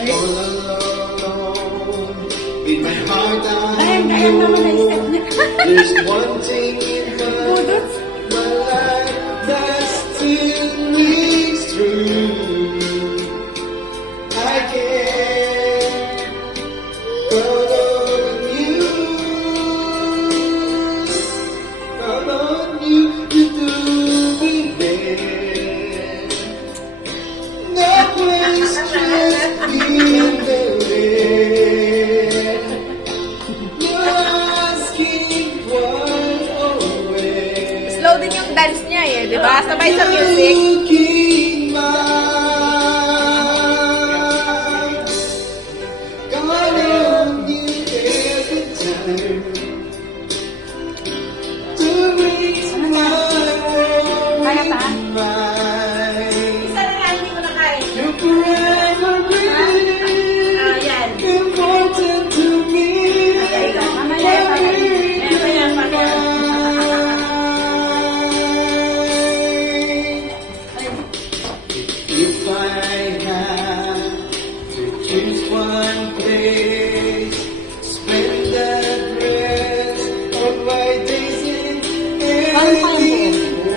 All alone, with my heart on Kaya naman na-step niya. there's one thing in my life that still rings true. I can't count on you, to do me there. No place just in the way. You're asking for away. Slow din yung dance niya eh, di ba? Sabay sa music. Looking back, count on you every time to raise my Kaya pa? mind. Isa na lang, hindi ko na kaya. You're forever Yan. important to me. Mamaya pa rin. Mamaya pa rin. If I had to choose one place, spend the rest of my days in any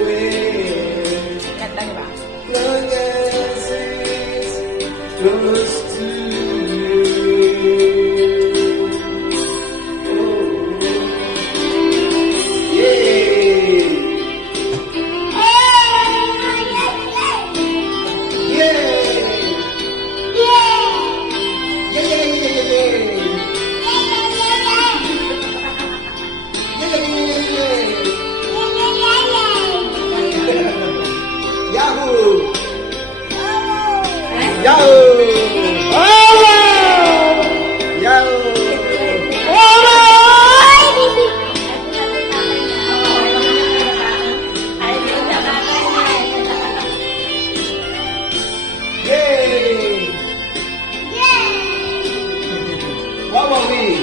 way, Ganda, di ba? long as it's close to you. Oh, yeah. Yahoo! Yahoo! Yay! What about me?